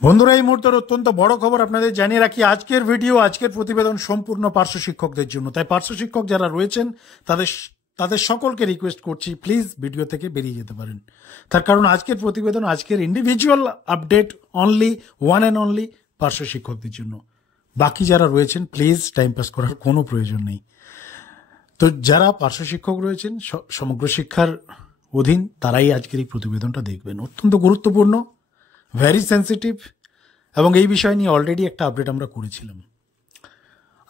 বন্ধুরা, এই মুহূর্তের অত্যন্ত বড় খবর আপনাদের জানিয়ে রাখি। আজকের ভিডিও, আজকের প্রতিবেদন সম্পূর্ণ পার্শ্ব শিক্ষকদের জন্য। তাই পার্শ্ব শিক্ষক যারা রয়েছেন তাদের তাদের সকলকে রিকোয়েস্ট করছি, প্লিজ ভিডিও থেকে বেরিয়ে যেতে পারেন। তার কারণ আজকের প্রতিবেদন, আজকের individual update only one and only পার্শ্ব শিক্ষকদের জন্য। বাকি যারা রয়েছেন প্লিজ টাইম পাস করার কোনো প্রয়োজন নেই। তো যারা পার্শ্ব শিক্ষক রয়েছেন সমগ্র শিক্ষার অধীন, তারাই আজকের এই প্রতিবেদনটা দেখবেন। অত্যন্ত গুরুত্বপূর্ণ, ভেরি সেন্সিটিভ, এবং এই বিষয় নিয়ে অলরেডি একটা আপডেট আমরা করেছিলাম।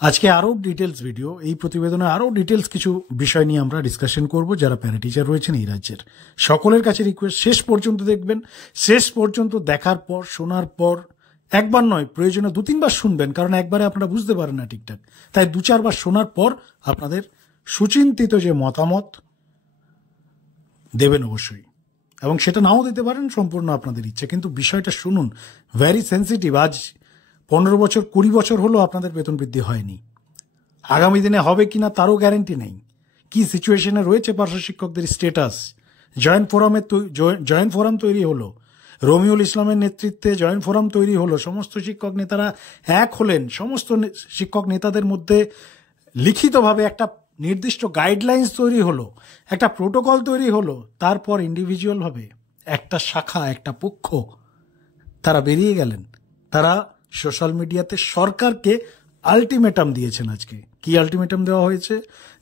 আজকে আরও ডিটেলস ভিডিও, এই প্রতিবেদনে আরও ডিটেলস কিছু বিষয় নিয়ে আমরা ডিসকাশন করব। যারা প্যারা টিচার রয়েছেন এই রাজ্যের, সকলের কাছে রিকোয়েস্ট, শেষ পর্যন্ত দেখবেন। শেষ পর্যন্ত দেখার পর, শোনার পর, একবার নয়, প্রয়োজনে 2-3 বার শুনবেন, কারণ একবারে আপনারা বুঝতে পারেন না ঠিকঠাক। তাই 2-4 বার শোনার পর আপনাদের সুচিন্তিত যে মতামত দেবেন অবশ্যই, এবং সেটা নাও দিতে পারেন, সম্পূর্ণ আপনাদের ইচ্ছে, কিন্তু বিষয়টা শুনুন। Very sensitive. আজ 15 বছর 20 বছর হলো আপনাদের বেতন বৃদ্ধি হয়নি। আগামী দিনে হবে কিনা তারও গ্যারেন্টি নেই। কি সিচুয়েশনে রয়েছে পার্শ্ব শিক্ষকদের স্টেটাস? জয়েন্ট ফোরাম তৈরি হলো, রমিউল ইসলামের নেতৃত্বে জয়েন্ট ফোরাম তৈরি হলো, সমস্ত শিক্ষক নেতারা এক হলেন। সমস্ত শিক্ষক নেতাদের মধ্যে লিখিতভাবে একটা নির্দিষ্ট গাইডলাইন্স তৈরি হলো, একটা প্রোটোকল তৈরি হলো। তারপর ইন্ডিভিজুয়ালভাবে একটা শাখা, একটা পক্ষ, তারা বেরিয়ে গেলেন। তারা সোশ্যাল মিডিয়াতে সরকারকে আলটিমেটাম দিয়েছেন। আজকে কি আলটিমেটাম দেওয়া হয়েছে?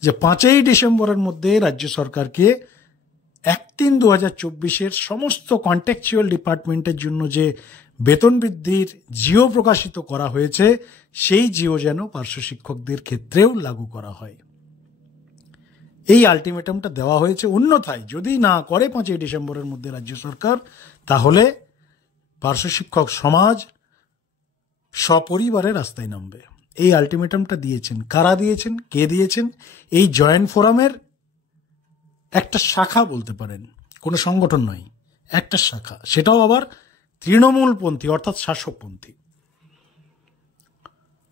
যে 5ই ডিসেম্বরের মধ্যে রাজ্য সরকারকে 1-3-2024 সমস্ত কন্ট্যাকচুয়াল ডিপার্টমেন্টের জন্য যে বেতন বৃদ্ধির জিও প্রকাশিত করা হয়েছে, সেই জিও যেন পার্শ্ব শিক্ষকদের ক্ষেত্রেও লাগু করা হয়। এই আলটিমেটামটা দেওয়া হয়েছে। অন্যথায় যদি না করে 5ই ডিসেম্বরের মধ্যে রাজ্য সরকার, তাহলে পার্শ্ব শিক্ষক সমাজ সপরিবারে রাস্তায় নামবে। এই আলটিমেটামটা দিয়েছেন। কারা দিয়েছেন, কে দিয়েছেন? এই জয়েন্ট ফোরামের একটা শাখা বলতে পারেন, কোনো সংগঠন নয়, একটা শাখা, সেটাও আবার তৃণমূলপন্থী, অর্থাৎ শাসকপন্থী।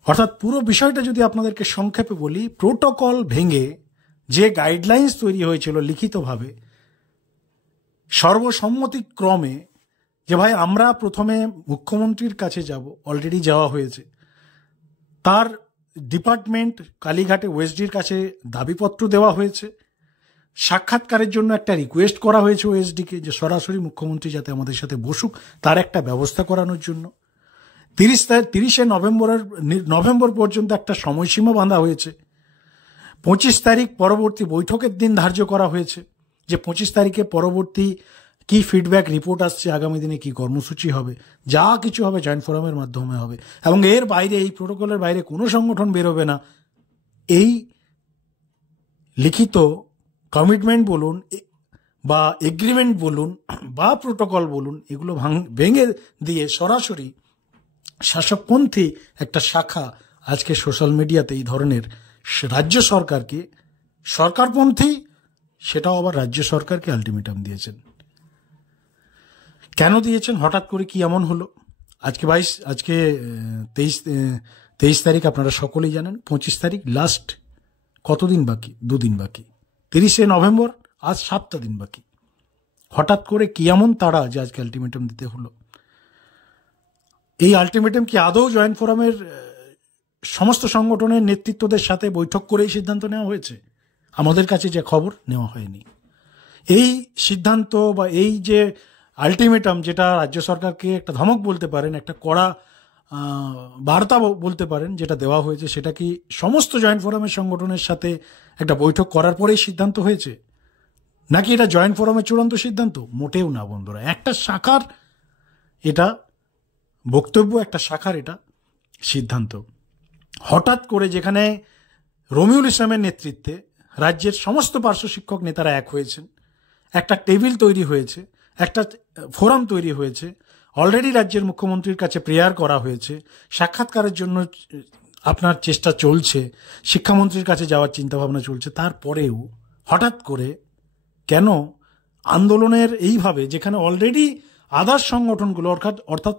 অর্থাৎ পুরো বিষয়টা যদি আপনাদেরকে সংক্ষেপে বলি, প্রোটোকল ভেঙে যে গাইডলাইন্স তৈরি হয়েছিল লিখিতভাবে, সর্বসম্মতিক্রমে, যে ভাই আমরা প্রথমে মুখ্যমন্ত্রীর কাছে যাব, অলরেডি যাওয়া হয়েছে, তার ডিপার্টমেন্ট কালীঘাটে ওএসডির কাছে দাবিপত্র দেওয়া হয়েছে, সাক্ষাৎকারের জন্য একটা রিকোয়েস্ট করা হয়েছে ওএসডিকে, যে সরাসরি মুখ্যমন্ত্রী যাতে আমাদের সাথে বসুক, তার একটা ব্যবস্থা করানোর জন্য। 30 নভেম্বর পর্যন্ত একটা সময়সীমা বাঁধা হয়েছে। 25 তারিখ পরবর্তী বৈঠকের দিন ধার্য করা হয়েছে, যে 25 তারিখে পরবর্তী কি ফিডব্যাক রিপোর্ট আসছে, আগামী দিনে কি কর্মসূচি হবে, যা কিছু হবে জয়েন্ট ফোরামের মাধ্যমে হবে, এবং এর বাইরে, এই প্রোটোকলের বাইরে কোনো সংগঠন বেরোবে না। এই লিখিত কমিটমেন্ট বলুন বা এগ্রিমেন্ট বলুন বা প্রোটোকল বলুন, এগুলো ভেঙে দিয়ে সরাসরি শাসকপন্থী একটা শাখা আজকে সোশ্যাল মিডিয়াতে এই ধরনের রাজ্য সরকারকে, সরকারপন্থী, সেটাও আবার রাজ্য সরকারকে আলটিমেটাম দিয়েছেন। কেন দিয়েছেন? হঠাৎ করে কি এমন হলো? আজকে 23 তারিখ, আপনারা সকলেই জানেন। 25 তারিখ লাস্ট, কতদিন বাকি? 2 দিন বাকি। 30 নভেম্বর, আজ 7টা দিন বাকি। হঠাৎ করে কি এমন তাড়া যে আজকে আলটিমেটাম দিতে হলো? এই আলটিমেটাম কি আদৌ জয়েন্ট ফোরামের সমস্ত সংগঠনের নেতৃত্বদের সাথে বৈঠক করেই সিদ্ধান্ত নেওয়া হয়েছে? আমাদের কাছে যে খবর, নেওয়া হয়নি। এই সিদ্ধান্ত বা এই যে আলটিমেটাম, যেটা রাজ্য সরকারকে একটা ধমক বলতে পারেন, একটা কড়া বার্তা বলতে পারেন, যেটা দেওয়া হয়েছে, সেটা কি সমস্ত জয়েন্ট ফোরামের সংগঠনের সাথে একটা বৈঠক করার পরেই সিদ্ধান্ত হয়েছে, নাকি এটা জয়েন্ট ফোরামের চূড়ান্ত সিদ্ধান্ত? মোটেও না বন্ধুরা। একটা শাখার এটা বক্তব্য, একটা শাখার এটা সিদ্ধান্ত। হঠাৎ করে, যেখানে রমিউল ইসলামের নেতৃত্বে রাজ্যের সমস্ত পার্শ্ব শিক্ষক নেতারা এক হয়েছেন, একটা টেবিল তৈরি হয়েছে, একটা ফোরাম তৈরি হয়েছে, অলরেডি রাজ্যের মুখ্যমন্ত্রীর কাছে প্রেয়ার করা হয়েছে, সাক্ষাৎকারের জন্য আপনার চেষ্টা চলছে, শিক্ষামন্ত্রীর কাছে যাওয়ার চিন্তাভাবনা চলছে, তারপরেও হঠাৎ করে কেন আন্দোলনের এইভাবে, যেখানে অলরেডি আদার্স সংগঠনগুলো, অর্থাৎ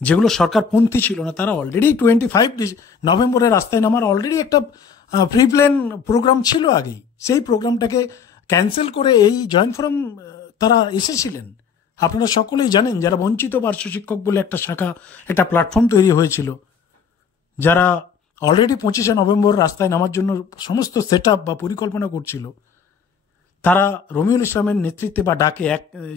যেগুলো সরকারপন্থী ছিল না, তারা অলরেডি 25 নভেম্বরে রাস্তায় নামার অলরেডি একটা প্রিপ্ল্যান প্রোগ্রাম ছিল আগেই। সেই প্রোগ্রামটাকে ক্যান্সেল করে এই জয়েন্ট ফোরাম তারা এসেছিলেন। আপনারা সকলেই জানেন, যারা বঞ্চিত পার্শ্ব শিক্ষক বলে একটা শাখা, একটা প্ল্যাটফর্ম তৈরি হয়েছিল, যারা অলরেডি 25শে নভেম্বর রাস্তায় নামার জন্য সমস্ত সেট বা পরিকল্পনা করছিল, তারা রমিউল ইসলামের নেতৃত্বে বা ডাকে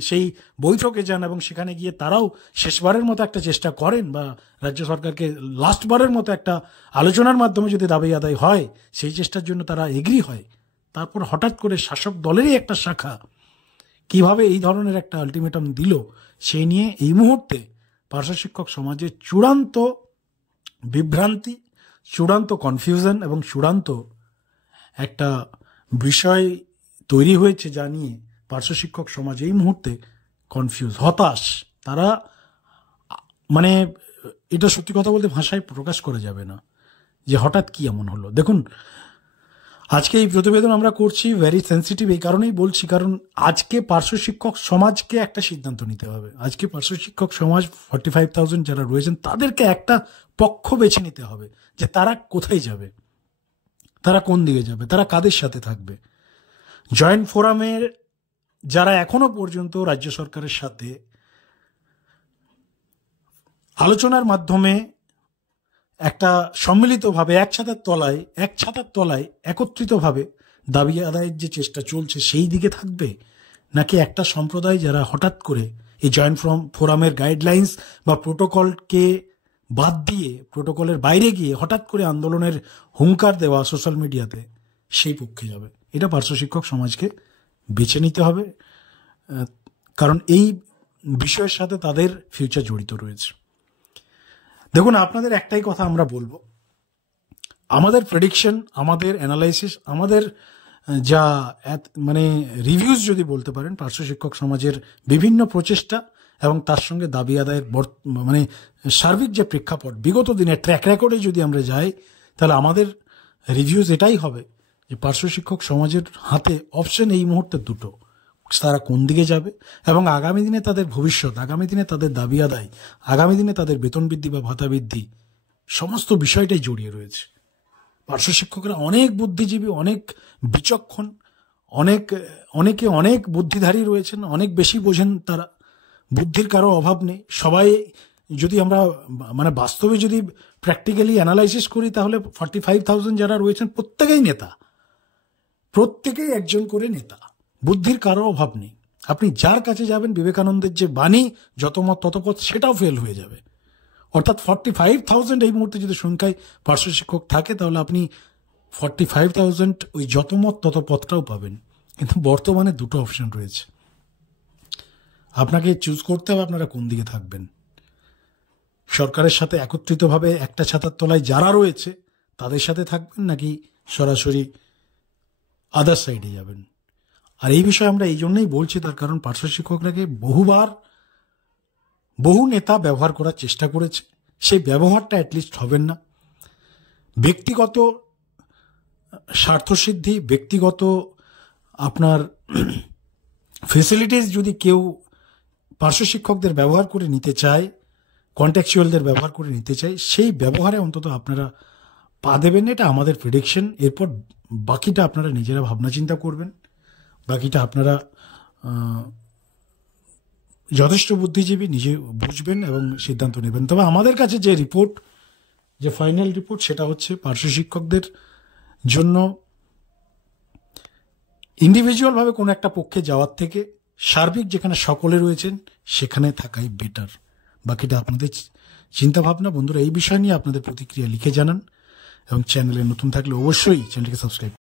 সেই বৈঠকে যান এবং সেখানে গিয়ে তারাও শেষবারের মতো একটা চেষ্টা করেন, বা রাজ্য সরকারকে লাস্টবারের মতো একটা আলোচনার মাধ্যমে যদি দাবি আদায় হয় সেই চেষ্টার জন্য তারা এগ্রি হয়। তারপর হঠাৎ করে শাসক দলেরই একটা শাখা কিভাবে এই ধরনের একটা আলটিমেটাম দিল, সেই নিয়ে এই মুহূর্তে পার্শ্ব শিক্ষক সমাজের চূড়ান্ত বিভ্রান্তি, চূড়ান্ত কনফিউশন এবং চূড়ান্ত একটা বিষয় তৈরি হয়েছে, যা নিয়ে পার্শ্ব শিক্ষক সমাজ এই মুহূর্তে কনফিউজ, হতাশ। তারা মানে এটা সত্যি কথা বলতে ভাষায় প্রকাশ করা যাবে না যে হঠাৎ কি এমন হলো। দেখুন, আজকে এই প্রতিবেদন আমরা করছি ভেরি সেন্সিটিভ, এই কারণেই বলছি কারণ আজকে পার্শ্ব শিক্ষক সমাজকে একটা সিদ্ধান্ত নিতে হবে। আজকে পার্শ্ব শিক্ষক সমাজ 45,000 যারা রয়েছেন তাদেরকে একটা পক্ষ বেছে নিতে হবে যে তারা কোথায় যাবে, তারা কোন দিকে যাবে, তারা কাদের সাথে থাকবে। জয়েন্ট ফোরামের যারা এখনো পর্যন্ত রাজ্য সরকারের সাথে আলোচনার মাধ্যমে একটা সম্মিলিতভাবে এক ছাতার তলায় একত্রিতভাবে দাবি আদায়ের যে চেষ্টা চলছে সেই দিকে থাকবে, নাকি একটা সম্প্রদায় যারা হঠাৎ করে এই জয়েন্ট ফোরামের গাইডলাইন্স বা প্রোটোকলকে বাদ দিয়ে প্রোটোকলের বাইরে গিয়ে হঠাৎ করে আন্দোলনের হুঙ্কার দেওয়া সোশ্যাল মিডিয়াতে, সেই পক্ষে যাবে। এটা পার্শ্ব শিক্ষক সমাজকে বেছে নিতে হবে, কারণ এই বিষয়ের সাথে তাদের ফিউচার জড়িত রয়েছে। দেখুন, আপনাদের একটাই কথা আমরা বলবো, আমাদের প্রেডিকশন, আমাদের অ্যানালাইসিস, আমাদের যা মানে রিভিউজ যদি বলতে পারেন পার্শ্ব শিক্ষক সমাজের বিভিন্ন প্রচেষ্টা এবং তার সঙ্গে দাবি আদায়ের মানে সার্বিক যে প্রেক্ষাপট, বিগত দিনের ট্র্যাক রেকর্ডে যদি আমরা যাই, তাহলে আমাদের রিভিউজ এটাই হবে যে পার্শ্ব শিক্ষক সমাজের হাতে অপশন এই মুহূর্তে দুটো, তারা কোন দিকে যাবে এবং আগামী দিনে তাদের ভবিষ্যৎ, আগামী দিনে তাদের দাবি আদায়, আগামী দিনে তাদের বেতন বৃদ্ধি বা ভাতা বৃদ্ধি, সমস্ত বিষয়টাই জড়িয়ে রয়েছে। পার্শ্ব শিক্ষকরা অনেক বুদ্ধিজীবী, অনেক বিচক্ষণ, অনেকে অনেক বুদ্ধিধারী রয়েছেন, অনেক বেশি বোঝেন তারা, বুদ্ধির কারো অভাব নেই। সবাই যদি আমরা মানে বাস্তবে যদি প্র্যাকটিক্যালি অ্যানালাইসিস করি, তাহলে 45,000 যারা রয়েছেন প্রত্যেকেই নেতা, প্রত্যেকেই একজন করে নেতা, বুদ্ধির কারো অভাব নেই। আপনি যার কাছে যাবেন, বিবেকানন্দের যে বাণী যত মত তত পথ, সেটাও ফেল হয়ে যাবে। অর্থাৎ 45,000 এই মুহূর্তে যদি সংখ্যায় পার্শ্ব শিক্ষক থাকে, তাহলে আপনি 45,000 ওই যত মত তত পথটাও পাবেন। কিন্তু বর্তমানে দুটো অপশন রয়েছে, আপনাকে চুজ করতে হবে আপনারা কোন দিকে থাকবেন। সরকারের সাথে একত্রিতভাবে একটা ছাতার তলায় যারা রয়েছে তাদের সাথে থাকবেন, নাকি সরাসরি আদার সাইডে যাবেন। আর এই বিষয়ে আমরা এই জন্যই বলছি, তার কারণ পার্শ্ব শিক্ষকরাকে বহু নেতা ব্যবহার করার চেষ্টা করেছে, সেই ব্যবহারটা অ্যাটলিস্ট হবেন না। ব্যক্তিগত স্বার্থসিদ্ধি, ব্যক্তিগত আপনার ফেসিলিটিস যদি কেউ পার্শ্ব শিক্ষকদের ব্যবহার করে নিতে চায়, কন্ট্যাকচুয়ালদের ব্যবহার করে নিতে চায়, সেই ব্যবহারে অন্তত আপনারা পা দেবেন, এটা আমাদের প্রেডিকশন। এরপর বাকিটা আপনারা নিজেরা ভাবনা চিন্তা করবেন, বাকিটা আপনারা যথেষ্ট বুদ্ধিজীবী, নিজে বুঝবেন এবং সিদ্ধান্ত নেবেন। তবে আমাদের কাছে যে রিপোর্ট, যে ফাইনাল রিপোর্ট, সেটা হচ্ছে পার্শ্ব শিক্ষকদের জন্য ইন্ডিভিজুয়ালভাবে কোনো একটা পক্ষে যাওয়ার থেকে সার্বিক যেখানে সকলে রয়েছেন সেখানে থাকাই বেটার। বাকিটা আপনাদের চিন্তাভাবনা। বন্ধুরা, এই বিষয় নিয়ে আপনাদের প্রতিক্রিয়া লিখে জানান এবং চ্যানেলে নতুন থাকলে অবশ্যই চ্যানেলকে সাবস্ক্রাইব